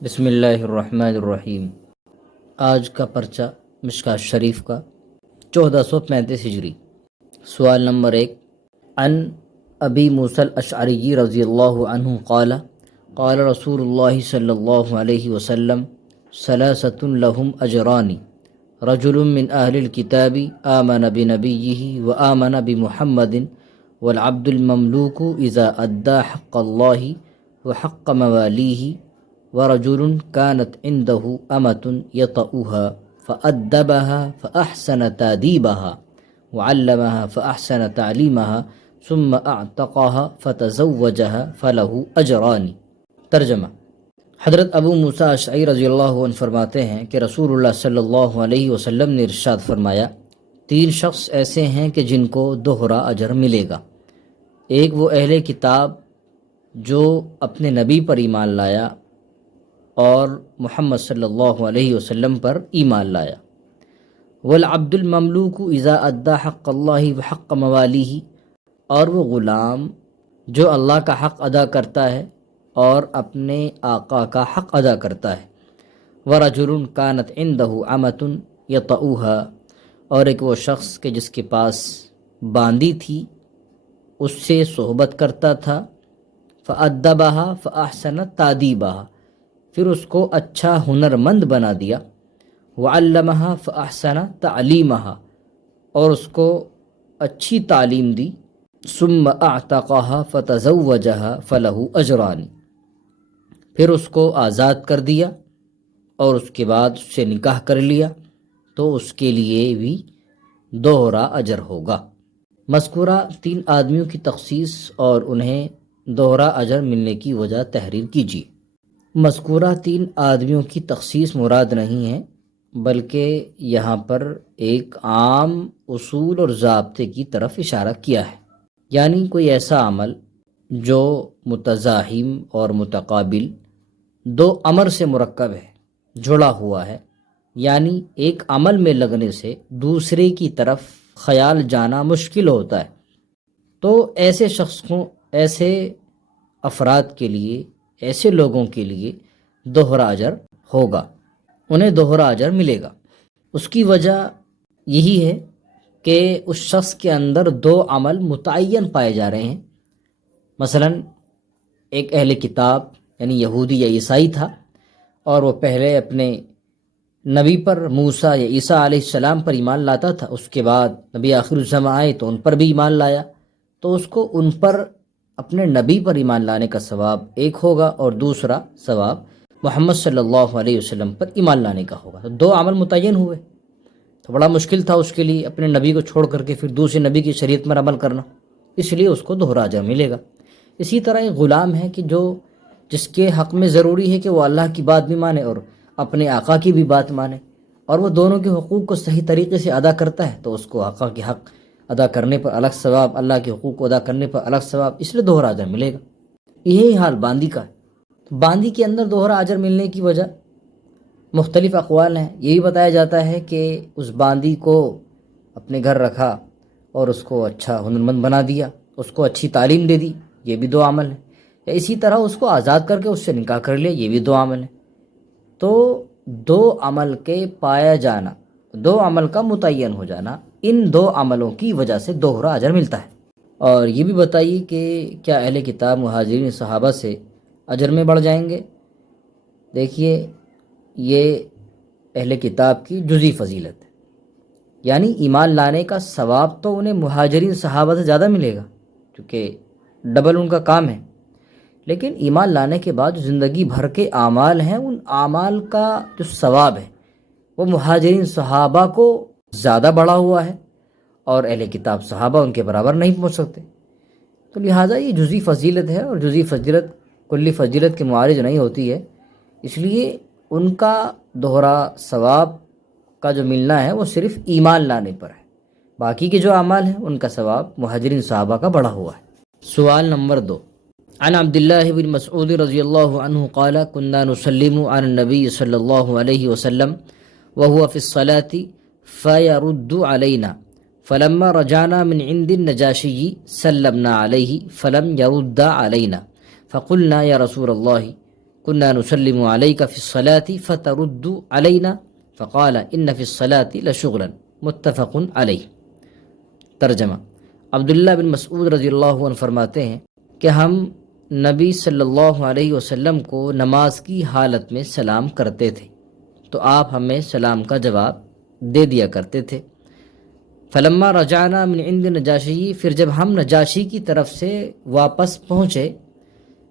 بسم اللہ الرحمن الرحیم۔ آج کا پرچہ مشکوٰۃ شریف کا 1435 ہجری۔ سوال نمبر 1، عن ابی موسیٰ الاشعری رضی اللہ عنہ قال قال رسول اللہ صلی اللہ علیہ وسلم ثلاثۃ لهم اجران، رجل من اہل الکتاب آمن بنبیہ وآمن بمحمد والعبد المملوک اذا ادى حق اللہ وحق موالیہ، ورجل كانت عنده أمة يطأها فأدبها فأحسن تأديبها وعلمها فأحسن تعليمها ثم أعتقها فتزوجها فله أجران۔ ترجمہ: حضرت ابو موسیٰ اشعری رضی اللہ عنہ فرماتے ہیں کہ رسول اللہ صلی اللہ علیہ وسلم نے ارشاد فرمایا، 3 شخص ایسے ہیں کہ جن کو دوہرا اجر ملے گا۔ ایک وہ اہل کتاب جو اپنے نبی پر ایمان لایا اور محمد صلی اللہ علیہ وسلم پر ایمان لایا، والعبد المملوک اذا ادى حق اللہ وحق موالیہ، اور وہ غلام جو اللہ کا حق ادا کرتا ہے اور اپنے آقا کا حق ادا کرتا ہے، ورجل كانت عنده أمة يطأها، اور ایک وہ شخص کہ جس کے پاس باندی تھی اس سے صحبت کرتا تھا، فأدبها فأحسن تأدیبها، پھر اس کو اچھا ہنرمند بنا دیا، وعلمها فأحسن تعلیمها، اور اس کو اچھی تعلیم دی، ثم اعتقها فتزوجها فله اجران، پھر اس کو آزاد کر دیا اور اس کے بعد اس سے نکاح کر لیا تو اس کے لیے بھی دوہرا اجر ہوگا۔ مذکورہ 3 آدمیوں کی تخصیص اور انہیں دوہرا اجر ملنے کی وجہ تحریر کیجیے۔ مذکورہ 3 آدمیوں کی تخصیص مراد نہیں ہے، بلکہ یہاں پر ایک عام اصول اور ضابطے کی طرف اشارہ کیا ہے، یعنی کوئی ایسا عمل جو متزاحم اور متقابل 2 امر سے مرکب ہے، جڑا ہوا ہے، یعنی ایک عمل میں لگنے سے دوسرے کی طرف خیال جانا مشکل ہوتا ہے، تو ایسے شخص کو، ایسے افراد کے لیے، ایسے لوگوں کے لیے دوہرا اجر ہوگا، انہیں دوہرا اجر ملے گا۔ اس کی وجہ یہی ہے کہ اس شخص کے اندر 2 عمل متعین پائے جا رہے ہیں۔ مثلا ایک اہل کتاب یعنی یہودی یا عیسائی تھا، اور وہ پہلے اپنے نبی پر موسیٰ یا عیسیٰ علیہ السلام پر ایمان لاتا تھا، اس کے بعد نبی آخر الزماں آئے تو ان پر بھی ایمان لایا، تو اس کو ان پر اپنے نبی پر ایمان لانے کا ثواب ایک ہوگا اور دوسرا ثواب محمد صلی اللہ علیہ وسلم پر ایمان لانے کا ہوگا۔ تو 2 عمل متعین ہوئے، تو بڑا مشکل تھا اس کے لیے اپنے نبی کو چھوڑ کر کے پھر دوسرے نبی کی شریعت پر عمل کرنا، اس لیے اس کو دوہرا اجر ملے گا۔ اسی طرح ایک غلام ہے کہ جس کے حق میں ضروری ہے کہ وہ اللہ کی بات بھی مانے اور اپنے آقا کی بھی بات مانے، اور وہ دونوں کے حقوق کو صحیح طریقے سے ادا کرتا ہے، تو اس کو آقا کے حق ادا کرنے پر الگ ثواب، اللہ کے حقوق کو ادا کرنے پر الگ ثواب، اس لیے دوہرا اجر ملے گا۔ یہی حال باندی کا ہے۔ باندی کے اندر دوہرا اجر ملنے کی وجہ مختلف اقوال ہیں۔ یہ بھی بتایا جاتا ہے کہ اس باندی کو اپنے گھر رکھا اور اس کو اچھا ہنرمند بنا دیا، اس کو اچھی تعلیم دے دی، یہ بھی 2 عمل ہیں۔ یا اسی طرح اس کو آزاد کر کے اس سے نکاح کر لیا، یہ بھی 2 عمل ہیں۔ تو 2 عمل کے پایا جانا، 2 عمل کا متعین ہو جانا، ان 2 عملوں کی وجہ سے دوہرا اجر ملتا ہے۔ اور یہ بھی بتائیے کہ کیا اہل کتاب مہاجرین صحابہ سے اجر میں بڑھ جائیں گے؟ دیکھیے، یہ اہل کتاب کی جزئی فضیلت ہے، یعنی ایمان لانے کا ثواب تو انہیں مہاجرین صحابہ سے زیادہ ملے گا کیونکہ ڈبل ان کا کام ہے، لیکن ایمان لانے کے بعد جو زندگی بھر کے اعمال ہیں، ان اعمال کا جو ثواب ہے وہ مہاجرین صحابہ کو زیادہ بڑھا ہوا ہے، اور اہل کتاب صحابہ ان کے برابر نہیں پہنچ سکتے۔ تو لہٰذا یہ جزئی فضیلت ہے، اور جزئی فضیلت کلی فضیلت کے معارض نہیں ہوتی ہے، اس لیے ان کا دوہرا ثواب کا جو ملنا ہے وہ صرف ایمان لانے پر ہے، باقی کے جو اعمال ہیں ان کا ثواب مہاجرین صحابہ کا بڑھا ہوا ہے۔ سوال نمبر 2، عن عبداللہ بن مسعود رضی اللہ عنہ قال كنا نسلم عن النبی صلی اللہ علیہ وسلم وهو في الصلاة فيرد علينا فلما رجعنا من عند النجاشي سلمنا عليه فلم يرد علينا فقلنا يا رسول الله كنا نسلم عليك في الصلاة فترد علينا فقال إن في الصلاة لشغلا متفق علیہ۔ ترجمہ: عبداللہ بن مسعود رضی اللہ عنہ فرماتے ہیں کہ ہم نبی صلی اللہ علیہ وسلم کو نماز کی حالت میں سلام کرتے تھے تو آپ ہمیں سلام کا جواب دے دیا کرتے تھے۔ فلما رجعنا من عند نجاشی، پھر جب ہم نجاشی کی طرف سے واپس پہنچے،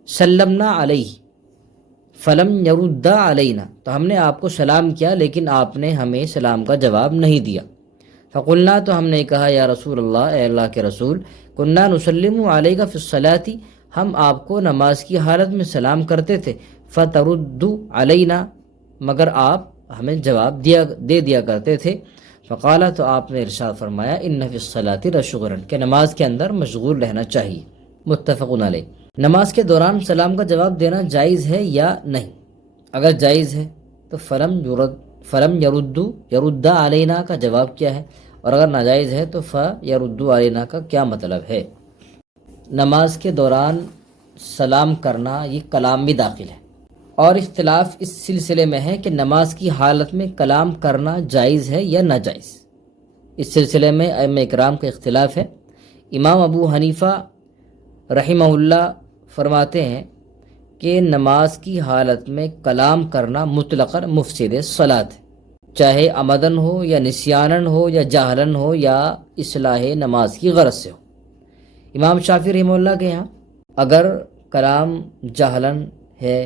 سلمنا علیہ فلم یرد علینا، تو ہم نے آپ کو سلام کیا لیکن آپ نے ہمیں سلام کا جواب نہیں دیا۔ فقلنا، تو ہم نے کہا یا رسول اللہ، اے اللہ کے رسول، کنا نسلم علیک فی الصلاۃ، ہم آپ کو نماز کی حالت میں سلام کرتے تھے، فترد علینا، مگر آپ ہمیں جواب دے دیا کرتے تھے۔ فقال، تو آپ نے ارشاد فرمایا ان فی الصلاۃ لشغلا، کہ نماز کے اندر مشغول رہنا چاہیے۔ متفق علیہ۔ نماز کے دوران سلام کا جواب دینا جائز ہے یا نہیں؟ اگر جائز ہے تو فلم یرد علینا کا جواب کیا ہے، اور اگر ناجائز ہے تو فیرد علینا کا کیا مطلب ہے؟ نماز کے دوران سلام کرنا یہ کلام بھی داخل ہے، اور اختلاف اس سلسلے میں ہے کہ نماز کی حالت میں کلام کرنا جائز ہے یا ناجائز۔ اس سلسلے میں ائمہ اکرام کا اختلاف ہے۔ امام ابو حنیفہ رحمہ اللہ فرماتے ہیں کہ نماز کی حالت میں کلام کرنا مطلقاً مفسد صلاۃ ہے، چاہے عمدن ہو یا نسیانن ہو یا جہلن ہو یا اصلاح نماز کی غرض سے ہو۔ امام شافعی رحمہ اللہ کے یہاں اگر کلام جہلن ہے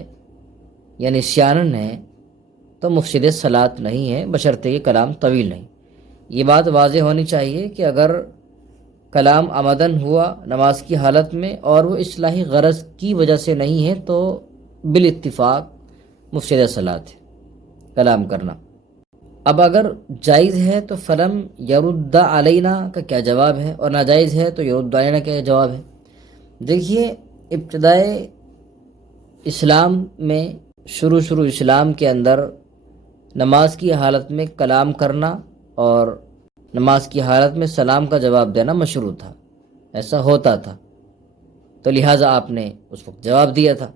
یا نسیانن ہے تو مفسد صلاۃ نہیں ہے، بشرطے کہ کلام طویل نہیں۔ یہ بات واضح ہونی چاہیے کہ اگر کلام عمدن ہوا نماز کی حالت میں اور وہ اصلاحی غرض کی وجہ سے نہیں ہے تو بالاتفاق مفسد صلاۃ ہے کلام کرنا۔ اب اگر جائز ہے تو فلم یرد علینا کا کیا جواب ہے، اور ناجائز ہے تو یرد علینا کا جواب ہے؟ دیکھیے، ابتدائے اسلام میں شروع اسلام کے اندر نماز کی حالت میں کلام کرنا اور نماز کی حالت میں سلام کا جواب دینا مشروع تھا، ایسا ہوتا تھا، تو لہٰذا آپ نے اس وقت جواب دیا تھا۔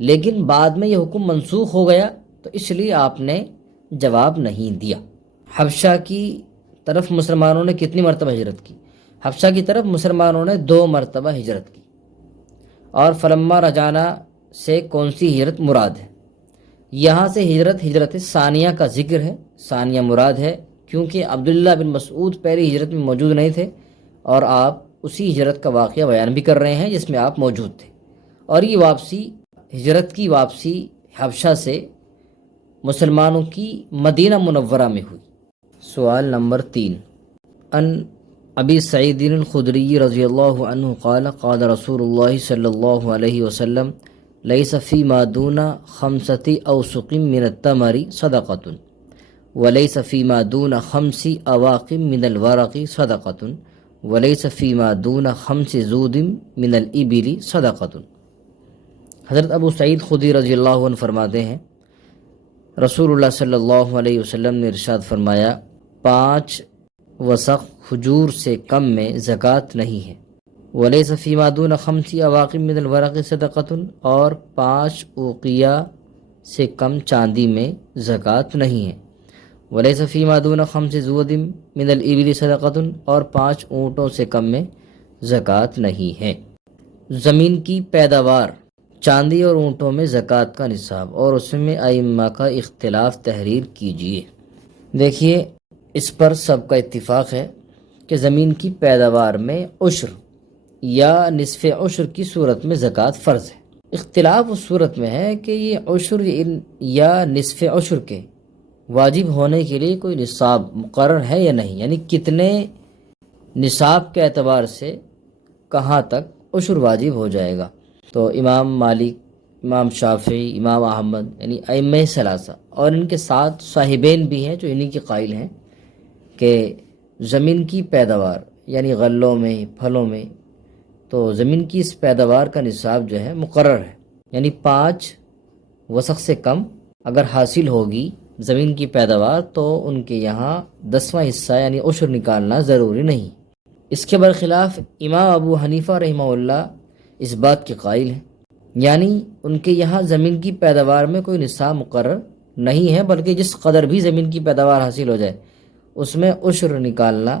لیکن بعد میں یہ حکم منسوخ ہو گیا تو اس لیے آپ نے جواب نہیں دیا۔ حبشہ کی طرف مسلمانوں نے کتنی مرتبہ ہجرت کی؟ حبشہ کی طرف مسلمانوں نے 2 مرتبہ ہجرت کی، اور فلما رجعنا سے کون سی ہجرت مراد ہے؟ یہاں سے ہجرت ثانیہ کا ذکر ہے، ثانیہ مراد ہے، کیونکہ عبداللہ بن مسعود پہلی ہجرت میں موجود نہیں تھے اور آپ اسی ہجرت کا واقعہ بیان بھی کر رہے ہیں جس میں آپ موجود تھے، اور یہ ہجرت کی واپسی حبشہ سے مسلمانوں کی مدینہ منورہ میں ہوئی۔ سوال نمبر 3، ان ابی سعید الخدری رضی اللہ عنہ قال قال رسول اللہ صلی اللہ علیہ وسلم لیس فیما دون 5 اوسق من التمر صدقۃ ولیس فیما دون 5 اواق من الورق صدقۃ ولیس فیما دون 5 زود من الابل صدقۃ۔ حضرت ابو سعید خدری رضی اللہ عنہ فرماتے ہیں رسول اللہ صلی اللہ علیہ وسلم نے ارشاد فرمایا 5 وسق کھجور سے کم میں زکوٰۃ نہیں ہے، ولیس فیما دون 5 اواق من الورق صدقۃ، اور 5 اوقیہ سے کم چاندی میں زکوٰۃ نہیں ہے، ولیس فیما دون 5 زود من الابل صدقۃ، اور 5 اونٹوں سے کم میں زکوٰۃ نہیں ہے۔ زمین کی پیداوار، چاندی اور اونٹوں میں زکوٰۃ کا نصاب، اور اس میں ائمہ کا اختلاف تحریر کیجیے۔ دیکھیے، اس پر سب کا اتفاق ہے کہ زمین کی پیداوار میں عشر یا نصف عشر کی صورت میں زکوٰۃ فرض ہے۔ اختلاف اس صورت میں ہے کہ یہ عشر یا نصف عشر کے واجب ہونے کے لیے کوئی نصاب مقرر ہے یا نہیں، یعنی کتنے نصاب کے اعتبار سے کہاں تک عشر واجب ہو جائے گا۔ تو امام مالک، امام شافعی، امام احمد یعنی ائمہ ثلاثہ اور ان کے ساتھ صاحبین بھی ہیں جو انہی کے قائل ہیں کہ زمین کی پیداوار یعنی غلوں میں، پھلوں میں، تو زمین کی اس پیداوار کا نصاب جو ہے مقرر ہے، یعنی 5 وسق سے کم اگر حاصل ہوگی زمین کی پیداوار تو ان کے یہاں 10واں حصہ یعنی عشر نکالنا ضروری نہیں۔ اس کے برخلاف امام ابو حنیفہ رحمہ اللہ اس بات کے قائل ہیں یعنی ان کے یہاں زمین کی پیداوار میں کوئی نصاب مقرر نہیں ہے، بلکہ جس قدر بھی زمین کی پیداوار حاصل ہو جائے اس میں عشر نکالنا،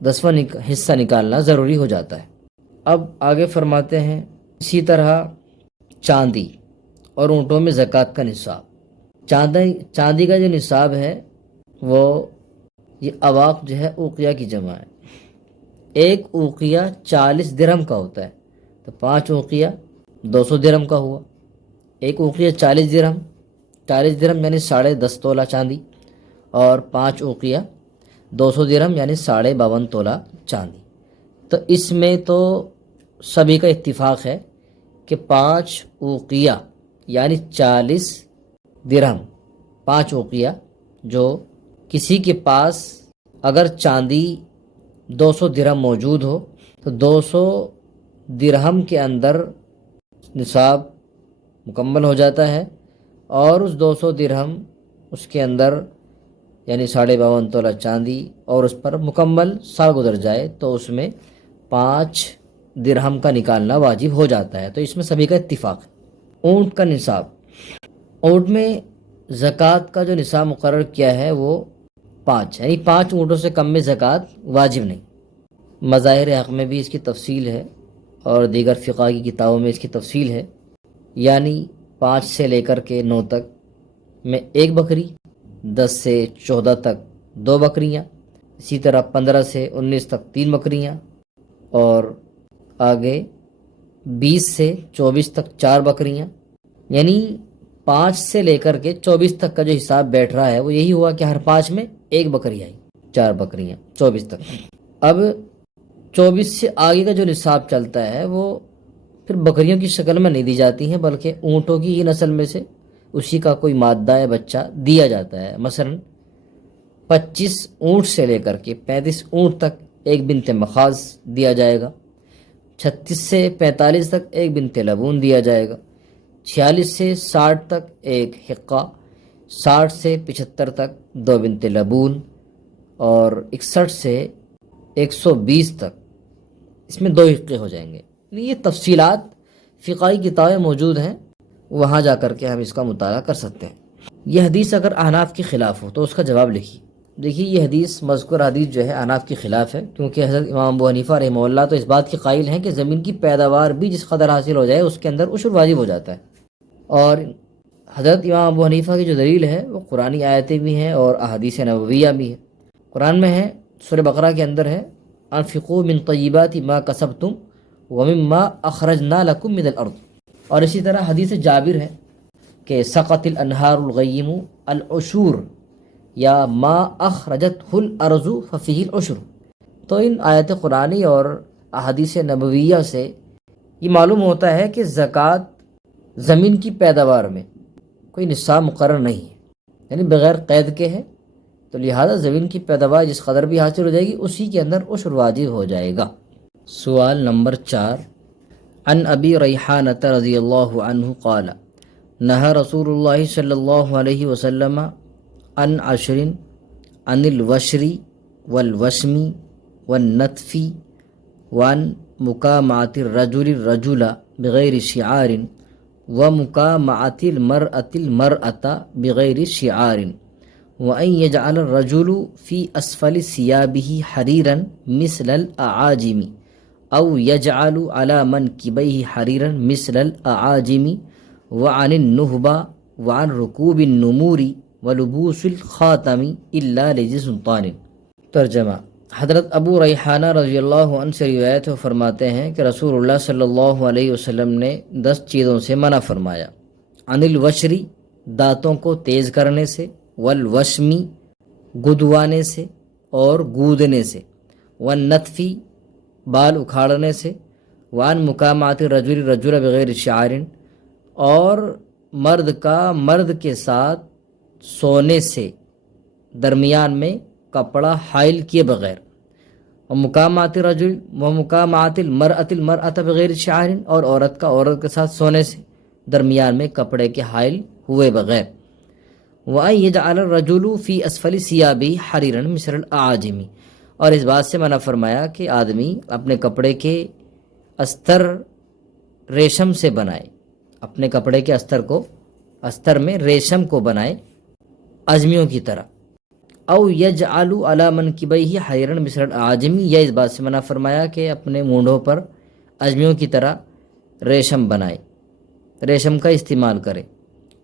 10واں حصہ نکالنا ضروری ہو جاتا ہے۔ اب آگے فرماتے ہیں اسی طرح چاندی اور اونٹوں میں زکوٰۃ کا نصاب۔ چاندی کا جو نصاب ہے وہ یہ اواق جو ہے اوقیہ کی جمع ہے۔ ایک اوقیہ 40 درہم کا ہوتا ہے، تو 5 اوقیہ 200 درہم کا ہوا۔ ایک اوقیہ 40 درہم، 40 درہم یعنی 10.5 تولہ چاندی، اور 5 اوقیہ 200 درہم یعنی 52.5 تولہ چاندی۔ تو اس میں تو سبھی کا اتفاق ہے کہ 5 اوقیہ یعنی 40 درہم، 5 اوقیہ جو کسی کے پاس اگر چاندی 200 درہم موجود ہو تو 200 درہم کے اندر نصاب مکمل ہو جاتا ہے، اور اس 200 درہم اس کے اندر یعنی 52.5 تولہ چاندی اور اس پر مکمل سال گزر جائے تو اس میں 5 درہم کا نکالنا واجب ہو جاتا ہے۔ تو اس میں سبھی کا اتفاق ہے۔ اونٹ کا نصاب، اونٹ میں زکوٰۃ کا جو نصاب مقرر کیا ہے وہ 5 یعنی 5 اونٹوں سے کم میں زکوٰۃ واجب نہیں۔ مظاہر حق میں بھی اس کی تفصیل ہے اور دیگر فقہ کی کتابوں میں اس کی تفصیل ہے، یعنی 5 سے لے کر کے 9 تک میں 1 بکری، 10 سے 14 تک 2 بکریاں، اسی طرح 15 سے 19 تک 3 بکریاں، اور آگے 20 سے 24 تک 4 بکریاں، یعنی 5 سے لے کر کے 24 تک کا جو حساب بیٹھ رہا ہے وہ یہی ہوا کہ ہر 5 میں 1 بکری آئی، 4 بکریاں 24 تک۔ اب 24 سے آگے کا جو نصاب چلتا ہے وہ پھر بکریوں کی شکل میں نہیں دی جاتی ہیں، بلکہ اونٹوں کی ہی نسل میں سے اسی کا کوئی مادہ یا بچہ دیا جاتا ہے۔ مثلا 25 اونٹ سے لے کر کے 35 اونٹ تک 1 بنت مخاض دیا جائے گا، 36 سے 45 تک 1 بنت لبون دیا جائے گا، 46 سے 60 تک 1 حقہ، 60 سے 75 تک 2 بنت لبون، اور 61 سے 120 تک اس میں 2 حقے ہو جائیں گے۔ یہ تفصیلات فقہی کتابیں موجود ہیں، وہاں جا کر کے ہم اس کا مطالعہ کر سکتے ہیں۔ یہ حدیث اگر احناف کے خلاف ہو تو اس کا جواب لکھیے۔ دیکھیے یہ حدیث، مذکور حدیث جو ہے احناف کے خلاف ہے، کیونکہ حضرت امام ابو حنیفہ رحمہ اللہ تو اس بات کے قائل ہیں کہ زمین کی پیداوار بھی جس قدر حاصل ہو جائے اس کے اندر عشر واجب ہو جاتا ہے، اور حضرت امام ابو حنیفہ کی جو دلیل ہے وہ قرآنی آیتیں بھی ہیں اور احادیث نبویہ بھی ہے۔ قرآن میں ہے، سورہ بقرہ کے اندر ہے، انفقوا من طیبات ما کسبتم ومما اخرجنا لکم من الارض، اور اسی طرح حدیث جابر ہے کہ سقط الانہار الغیم العشور یا ما اخرجتہ الارض ففیہ العشر۔ تو ان آیت قرآنی اور احادیث نبویہ سے یہ معلوم ہوتا ہے کہ زکوٰۃ زمین کی پیداوار میں کوئی نصاب مقرر نہیں ہے، یعنی بغیر قید کے ہے، تو لہذا زمین کی پیداوار جس قدر بھی حاصل ہو جائے گی اسی کے اندر عشر واجب ہو جائے گا۔ سوال نمبر 4، عن ابی ریحانۃ رضی اللہ عنہ قال نہى رسول اللہ صلی اللہ علیہ وسلم عن 10 عن الوشر والوشم والنتف وعن مکامعة الرجل الرجل بغیر شعار ومکامعة المرأة المرأة بغیر شعار وأن يجعل الرجل في أسفل ثيابه حريرا مثل الأعاجم أو يجعل على منكبيه حريرا مثل الأعاجم وعن النهبة وعن ركوب النمور ولبوس الخاتم إلا لذي سلطان۔ ترجمہ، حضرت ابو ریحانہ رضی اللہ عنہ سے روایت فرماتے ہیں کہ رسول اللہ صلی اللہ علیہ وسلم نے 10 چیزوں سے منع فرمایا۔ عن الوشری، دانتوں کو تیز کرنے سے، والوشمی، گدوانے سے اور گودنے سے، والنتفی، بال اکھاڑنے سے، وان مکامعات الرجل الرجل بغیر شعار، اور مرد کا مرد کے ساتھ سونے سے درمیان میں کپڑا حائل کیے بغیر، ومکامعات الرجل ومکامعات المرأة المرأة بغیر شعار، اور عورت کا عورت کے ساتھ سونے سے درمیان میں کپڑے کے حائل ہوئے بغیر، وَأَن يَجْعَلَ الرَّجُلُ فِي أَسْفَلِ ثِيَابِهِ حَرِيرًا مِثْلَ الْأَعَاجِمِ، اور اس بات سے منع فرمایا کہ آدمی اپنے کپڑے کے استر ریشم سے بنائے، اپنے کپڑے کے استر میں ریشم کو بنائے اجمیوں کی طرح. او یجعل علی منکبیہ حیرن مثل الاعاجمی، یا اس بات سے منع فرمایا کہ اپنے مونڈھوں پر اجمیوں کی طرح ریشم بنائے، ریشم کا استعمال کرے.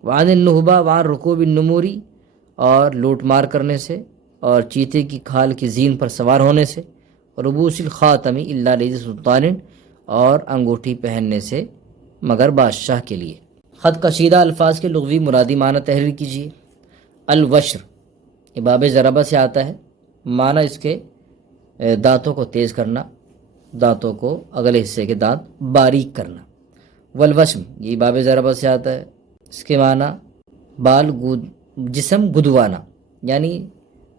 وعن النہبہ وعن رکوب النموری، اور لوٹ مار کرنے سے اور چیتے کی کھال کی زین پر سوار ہونے سے. ربوس الخاتم الا لذی سلطان، اور انگوٹھی پہننے سے مگر بادشاہ کے لیے. خط کشیدہ الفاظ کے لغوی مرادی معنی تحریر کیجیے. الوشر یہ باب ضربہ سے آتا ہے، معنی اس کے دانتوں کو تیز کرنا، دانتوں کو اگلے حصے کے دانت باریک کرنا. والوشم یہ باب ضربہ سے آتا ہے، اس کے معنی جسم گدوانا، یعنی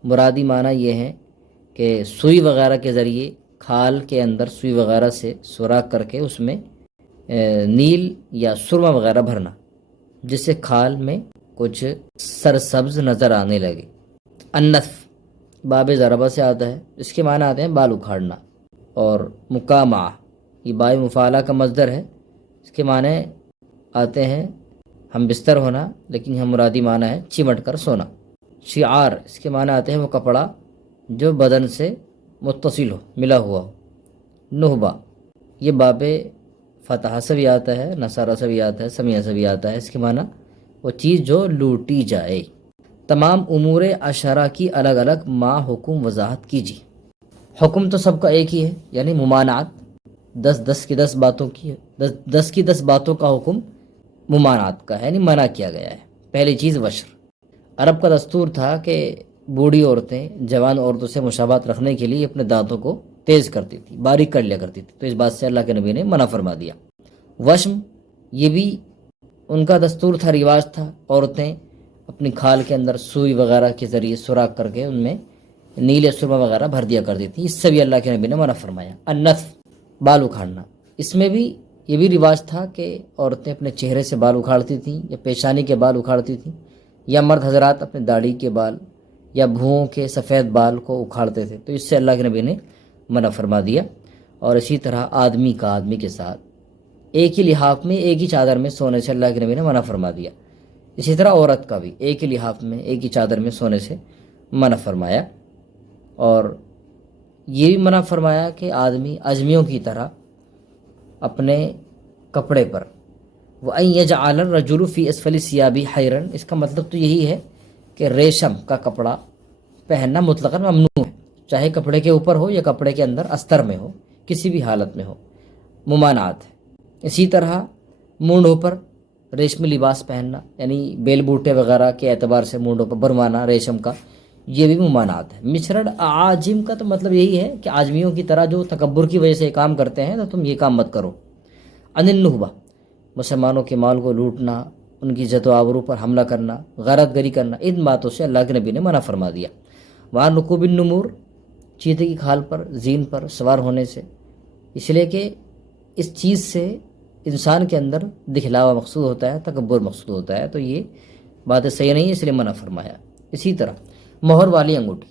مرادی معنی یہ ہے کہ سوئی وغیرہ کے ذریعے کھال کے اندر سوئی وغیرہ سے سوراخ کر کے اس میں نیل یا سرما وغیرہ بھرنا، جس سے کھال میں کچھ سرسبز نظر آنے لگے. النتف باب ضربہ سے آتا ہے، اس کے معنی آتے ہیں بال اکھاڑنا. اور مکامعہ یہ بائے مفعلہ کا مصدر ہے، اس کے معنی آتے ہیں ہم بستر ہونا، لیکن یہاں مرادی معنی ہے چمٹ کر سونا. شعار اس کے معنی آتے ہیں وہ کپڑا جو بدن سے متصل ہو، ملا ہوا ہو. نہبہ یہ باب فتح سے بھی آتا ہے، نصارہ سے بھی آتا ہے، سمیہ سے بھی آتا ہے، اس کے معنی وہ چیز جو لوٹی جائے. تمام امور عشرہ کی الگ الگ ما حکم وضاحت کیجیے. حکم تو سب کا ایک ہی ہے، یعنی ممانعت. 10 باتوں کی 10 باتوں کا حکم ممانعت کا ہے، یعنی منع کیا گیا ہے. پہلی چیز وشر. عرب کا دستور تھا کہ بوڑھی عورتیں جوان عورتوں سے مشابہت رکھنے کے لیے اپنے دانتوں کو تیز کرتی تھی، باریک کر لیا کرتی تھی، تو اس بات سے اللہ کے نبی نے منع فرما دیا. وشم یہ بھی ان کا دستور تھا، رواج تھا. عورتیں اپنی کھال کے اندر سوئی وغیرہ کے ذریعے سوراخ کر کے ان میں نیل سرما وغیرہ بھر دیا کرتی تھی، اس سے بھی اللہ کے نبی نے منع فرمایا. النتف بال اکھاڑنا، اس میں بھی یہ بھی رواج تھا کہ عورتیں اپنے چہرے سے بال اکھاڑتی تھیں یا پیشانی کے بال اکھاڑتی تھیں، یا مرد حضرات اپنے داڑھی کے بال یا بھوؤں کے سفید بال کو اکھاڑتے تھے، تو اس سے اللہ کے نبی نے منع فرما دیا. اور اسی طرح آدمی کے ساتھ ایک ہی لحاف میں ایک ہی چادر میں سونے سے اللہ کے نبی نے منع فرما دیا. اسی طرح عورت کا بھی ایک ہی لحاف میں ایک ہی چادر میں سونے سے منع فرمایا. اور یہ بھی منع فرمایا کہ آدمی اجمیوں کی طرح اپنے کپڑے پر وَأَن يَجْعَلَ الرَّجُلُ فِي أَسْفَلِ الثِّيَابِ حَيْرًا، اس کا مطلب تو یہی ہے کہ ریشم کا کپڑا پہننا مطلقاً ممنوع ہے، چاہے کپڑے کے اوپر ہو یا کپڑے کے اندر استر میں ہو، کسی بھی حالت میں ہو، ممانعت ہے. اسی طرح مونڈوں پر ریشمی لباس پہننا، یعنی بیل بوٹے وغیرہ کے اعتبار سے مونڈوں پر بنوانا ریشم کا، یہ بھی ممانعت ہے. مشرد عاجم کا تو مطلب یہی ہے کہ آجمیوں کی طرح جو تکبر کی وجہ سے یہ کام کرتے ہیں تو تم یہ کام مت کرو. عن النہبہ مسلمانوں کے مال کو لوٹنا، ان کی عزت و آبرو پر حملہ کرنا، غارت گری کرنا، ان باتوں سے اللہ کے نبی نے منع فرما دیا. وعن رکوب النمور چیتے کی کھال پر زین پر سوار ہونے سے، اس لیے کہ اس چیز سے انسان کے اندر دکھلاوا مقصود ہوتا ہے، تکبر مقصود ہوتا ہے، تو یہ بات صحیح نہیں ہے، اس لیے منع فرمایا. اسی طرح مہر والی انگوٹھی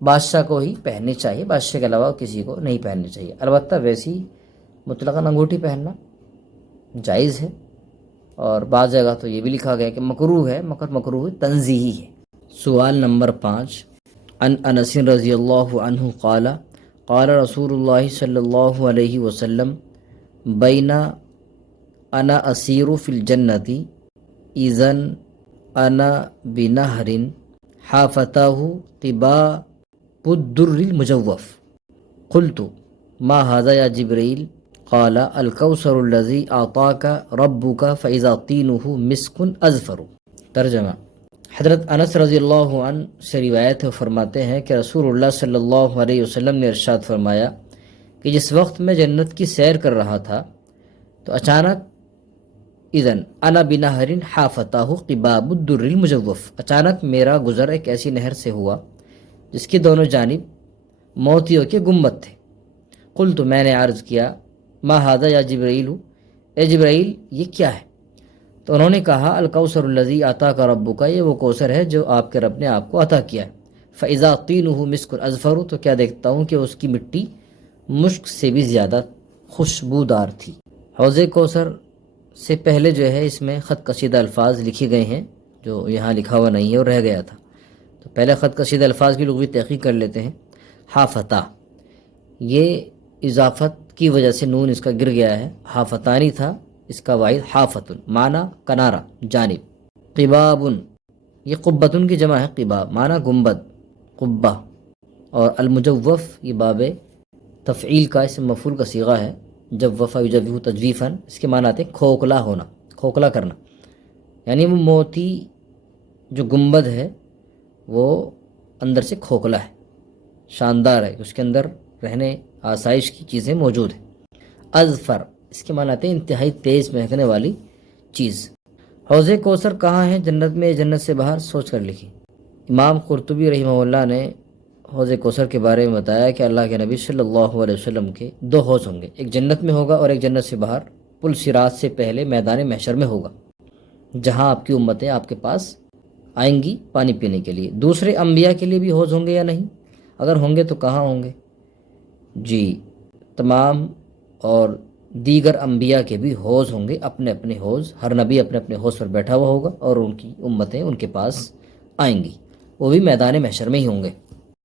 بادشاہ کو ہی پہننی چاہیے، بادشاہ کے علاوہ کسی کو نہیں پہننی چاہیے. البتہ ویسی مطلقاً انگوٹھی پہننا جائز ہے، اور بعض جگہ تو یہ بھی لکھا گیا کہ مکروہ ہے، مگر مکروہ تنزیہی ہے. سوال نمبر 5. عن انس رضی اللہ عنہ قال قال رسول اللہ صلی اللہ علیہ وسلم بین انا اسیر فی الجنت اذن انا بنہر حافتاہ قباب الدر المجوف قلت ما هذا یا جبریل قال الکوثر الذی اعطاک ربک فاذا طینہ مسک ازفر. ترجمہ: حضرت انس رضی اللہ عنہ سے روایت ہے، فرماتے ہیں کہ رسول اللہ صلی اللہ علیہ وسلم نے ارشاد فرمایا کہ جس وقت میں جنت کی سیر کر رہا تھا تو اچانک اذن انا بنہر حافتاہ قباب الدر المجوف، اچانک میرا گزر ایک ایسی نہر سے ہوا جس کی دونوں جانب موتیوں کے گنبد تھے. قلت میں نے عرض کیا ما ھذا یا جبرائیل، اے جبرائیل یہ کیا ہے؟ تو انہوں نے کہا الکوثر الذی اعطاک ربک، یہ وہ کوثر ہے جو آپ کے رب نے آپ کو عطا کیا ہے. فاذا طینہ مسک ازفر، تو کیا دیکھتا ہوں کہ اس کی مٹی مشک سے بھی زیادہ خوشبودار تھی. حوض کوثر سے پہلے جو ہے اس میں خط کشیدہ الفاظ لکھے گئے ہیں جو یہاں لکھا ہوا نہیں ہے اور رہ گیا تھا. تو پہلے خط کشیدہ الفاظ کی لغوی تحقیق کر لیتے ہیں. حافتا، یہ اضافت کی وجہ سے نون اس کا گر گیا ہے. حافتانی تھا، اس کا واحد حافت، معنی کنارہ، جانب. قبابن، یہ قبتن کی جمع ہے، قباب معنی گنبد، قبہ. اور المجوف، یہ باب تفعیل کا اسم مفعول کا صیغہ ہے. جوفا یجوف تجویفا، اس کے معنی آتے ہیں کھوکھلا ہونا، کھوکھلا کرنا. یعنی وہ موتی جو گنبد ہے وہ اندر سے کھوکھلا ہے، شاندار ہے، اس کے اندر رہنے آسائش کی چیزیں موجود ہیں. ازفر، اس کے معنی آتے ہیں انتہائی تیز مہکنے والی چیز. حوض کوثر کہاں ہے؟ جنت میں، جنت سے باہر؟ سوچ کر لکھی. امام قرطبی رحمہ اللہ نے حوض کوثر کے بارے میں بتایا کہ اللہ کے نبی صلی اللہ علیہ وسلم کے 2 حوض ہوں گے، ایک جنت میں ہوگا اور ایک جنت سے باہر پل صراط سے پہلے میدان محشر میں ہوگا، جہاں آپ کی امتیں آپ کے پاس آئیں گی پانی پینے کے لیے. دوسرے انبیاء کے لیے بھی حوض ہوں گے یا نہیں؟ اگر ہوں گے تو کہاں ہوں گے؟ جی، تمام اور دیگر انبیاء کے بھی حوض ہوں گے، اپنے اپنے حوض. ہر نبی اپنے اپنے حوض پر بیٹھا ہوا ہوگا اور ان کی امتیں ان کے پاس آئیں گی، وہ بھی میدان محشر میں ہی ہوں گے.